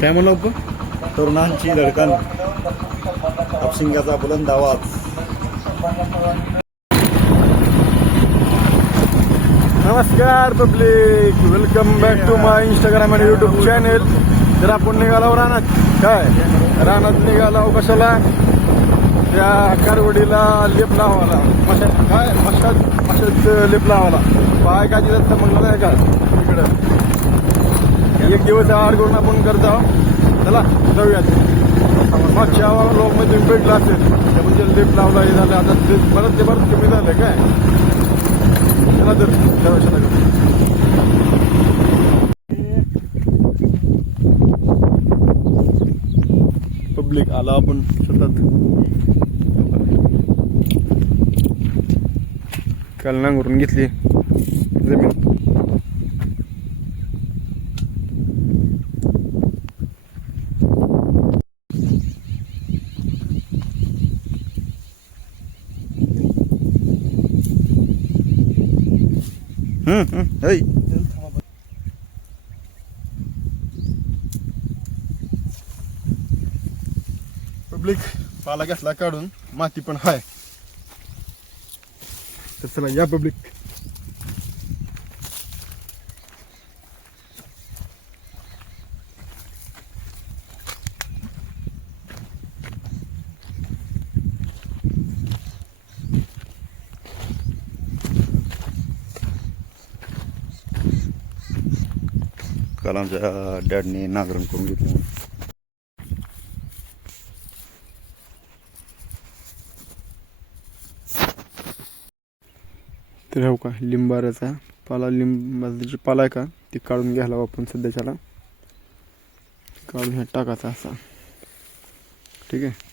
काय म्हणलं आपण? तरुणांची धडकन, अपशिंगाचा बुलंद आवाज. नमस्कार public, welcome back to my Instagram आणि यूट्यूब चॅनेल. जर आपण निघालो रानात, काय रानात निघालो कशाला? त्या कारवडीला लेप लावायला, मशाच लेप लावायला. पाय का तिथं म्हणलं नाही का इकडं एक दिवस आड करून आपण करतो. चला जाऊयात. मागच्या लोकमध्ये तुम्ही भेटला असेल त्या म्हणजे लेप लावला हे झालं. आता ते बरंच कमी झालं काय. चला तर जाऊया. पब्लिक आला आपण सतत. काल नांगरून घेतली जमीन. hey. पब्लिक पाला घेतला काढून, माती पण हाय. तर चला या पब्लिक. काल आमच्या डॅडने नांगरण करून घेतलं. तर हो का लिंबाराचा पाला, लिंबाचा पाला आहे का ते काढून घ्यायला आपण सध्याच्याला. काढून हे टाकायचा असा. ठीक आहे.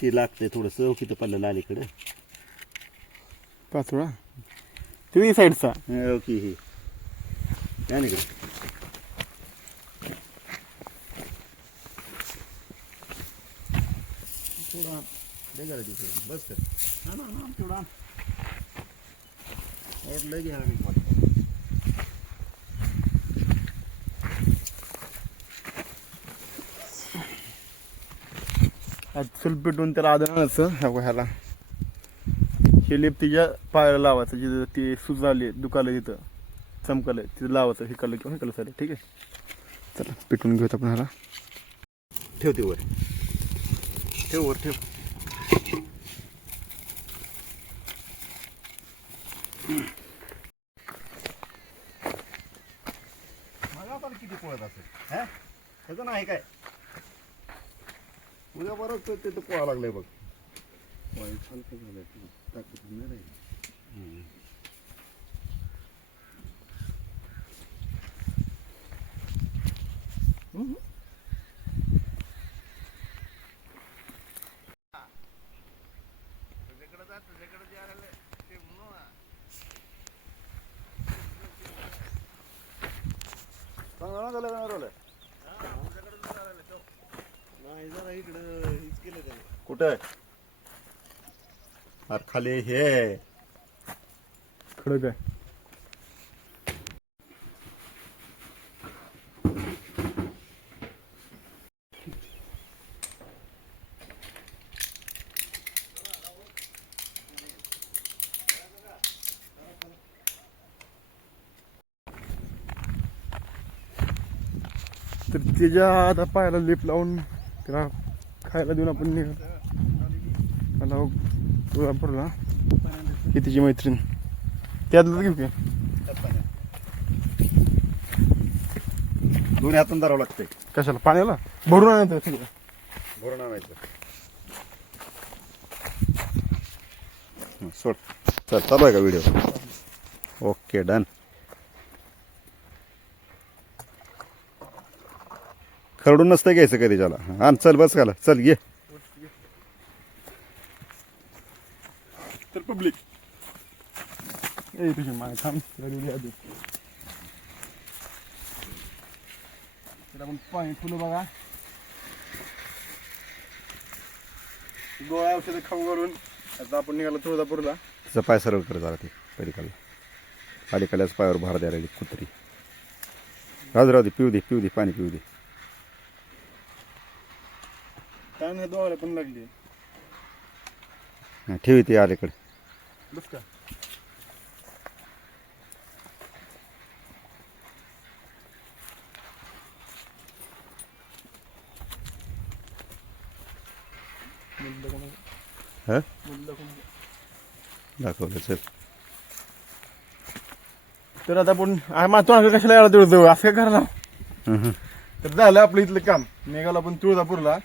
ती लागते थोडस ओळखीचं पडलेलं अलीकडे. पाचोळा तुम्ही साईडचा ओके. हे नाही का थोडा बेजार तिथे बस कर. हा ना थोडा लय घ्या. चल पेटून त्याला आदळायचं ह्याला. हे लेप तिच्या पायाला लावायचं. जिथं ती सुजाले दुखाले तिथं चमकलं तिथं लावायचं. हे कलर किंवा हे कलर चालेल. ठीक आहे. चला पेटून घेऊत आपण ह्याला. ठेवते वर, ठेव वर ठेव. मला पण किती पोळत असेल हा त्याचं नाही काय. उद्या बरंच तिथं पोळा लागलाय बघ. हलकं झालंय ताकद नाही रे. कुठे अरे खाली हे खडक आहे. तर त्याच्या आता पायाला लेप लावून त्याला खायला देऊन आपण त्याला तुळजापूरला. ही तिची मैत्रीण त्यातलं घेऊ की दोन्ही हातून धरावं लागतंय. कशाला पाण्याला भरून आणायचं सगळं. भरून आणायचं. सोड. चल चालू आहे का व्हिडिओ? Okay done. खरडून नसतं घ्यायचं कधी त्याला. आण चल बस खाला. चल घे. तर पब्लिक ए तुझी माय थांब आधी. त्याला पण पाणी फुलं बघा. गोळ्या औषधं खाऊ घालून आता आपण निघालो तुळजापूरला. तिचा पाय सरळ कर जरा ती पलीकडला अलीकडल्याच पायावर भार द्यायला लागली कुत्री. राहू दे पिऊ दे पाणी पिऊ दे. काय नाही डोळ्याला पण लागली. ठेवी ती अलीकडे. बस का हा दाखवलं चल. तर आता आपण तू कशाला यायला तुळजाऊ असं काय करणार. तर झालं आपलं इथलं काम. निघालो आपण तुळजापूरला.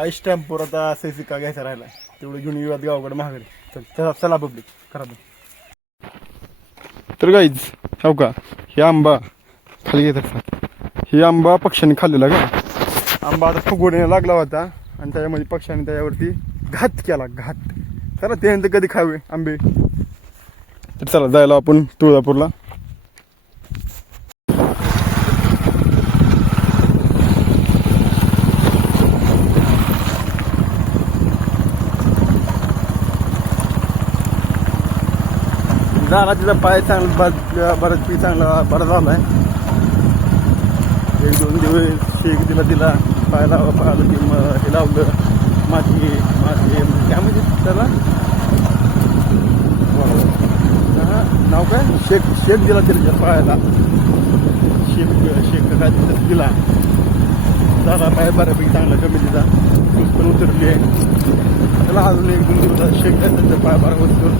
आईस स्टॅम्पवर आता सिक्का घ्यायचा राहिला. तेवढं घेऊन येऊयात गावाकडे महागडे. चला पब्लिक खराब. तर गाईज हो का हे आंबा खाली घेतात. हे आंबा पक्ष्यांनी खाल्लेला का. आंबा आता फुगवण्याला लागला होता आणि त्याच्यामध्ये पक्ष्यांनी त्याच्यावरती घात केला. चला त्यानंतर कधी खावे आंबे. तर चला जायला आपण तुळजापूरला. झाला तिचा पाय चांगला बराच चांगला बरा झालाय. 1-2 दिवस शेक दिला पायाला की हे लावलं माती त्यामध्ये त्याला नाव काय शेक दिला त्याच्या पायाला. शेक काय दिला. झाला पाय बऱ्यापैकी चांगला कमी दिला. पण उतरली आहे. त्याला अजून 1-2 दिवस शेक आहे त्याच्या पाय बरा होतो.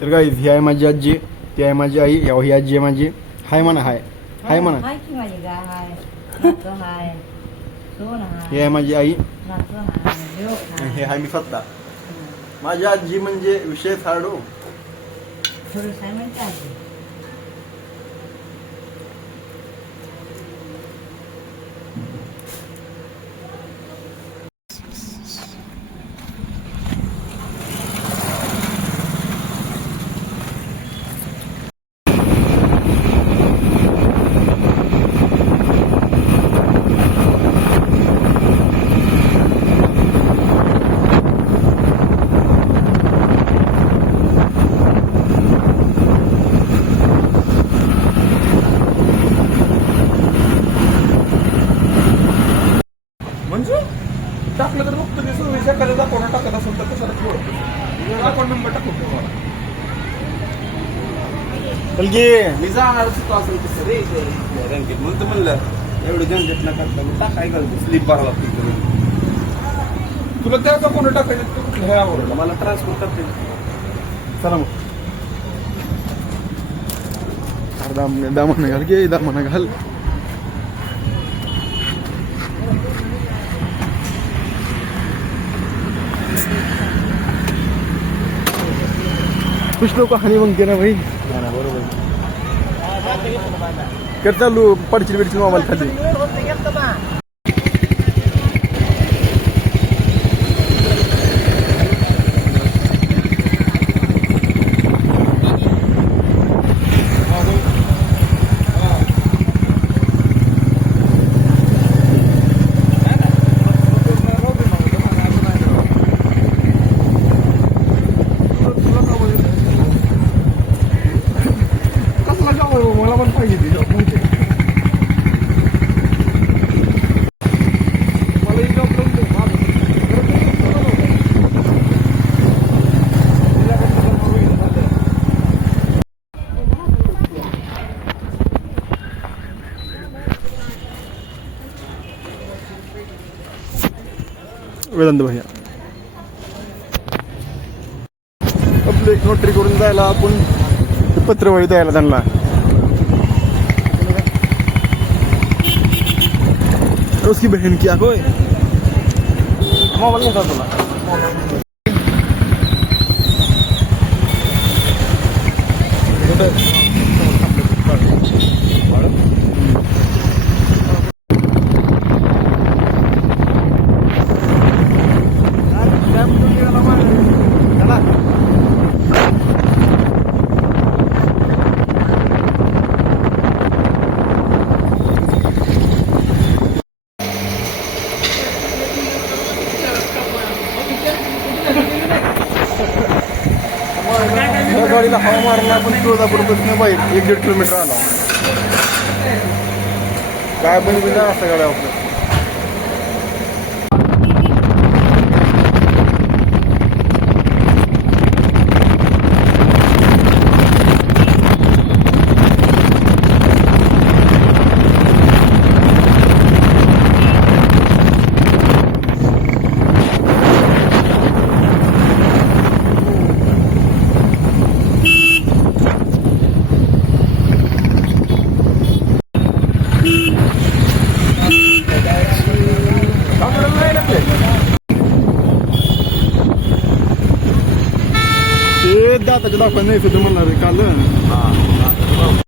तर गाईज ही आहे माझी आजी. ती आहे माझी आई. ही आजी आहे माझी. हाय म्हणा. हाय म्हणा. हाय की माझी गाय हाय, नातू हाय, सोन हाय, ही आहे माझी आई. नातू हाय, लोक हाय. हे आहे मी स्वतः. माझी आजी म्हणजे विषय हार्ड हो. थोडं काय म्हणते आजी? म्हणजे टाकलं तर फक्त ते सर्विस एखाद्या दाखवणं टाकत असेल तर कसं अकाउंट नंबर टाकून तुम्हाला. मी जाणार सुद्धा असेल तसं रे बँकेत म्हणतो म्हणलं एवढं झंझट नका करू. टाकाय घालतो स्लिप भरावं लागते. तुला त्याचा कोण टाकायचं कुठलं हे आवडलं मला ट्रान्सफर करते. चला मग दामानं घाल घे दामानं घाल. कुछ लोग हानी मांगते ना भाई. बरोबर कर चालू पडची मोबाईल खाली. मला पण पाहिजे वेदांत भैया. आपलं एक नोटरी करून जायला आपण पत्रवळी द्यायला त्यांना. उसकी बहन क्या होय मोबाईल घेता तुला. त्या गाडीला हवा मारला पण तुळजापूरपासून बाहेर 1-1.5 किलोमीटर आला. काय बनिवलं असं गाड्या आपलं. ते दाताच्या दाखवा नाही सुद्धा म्हणणार काल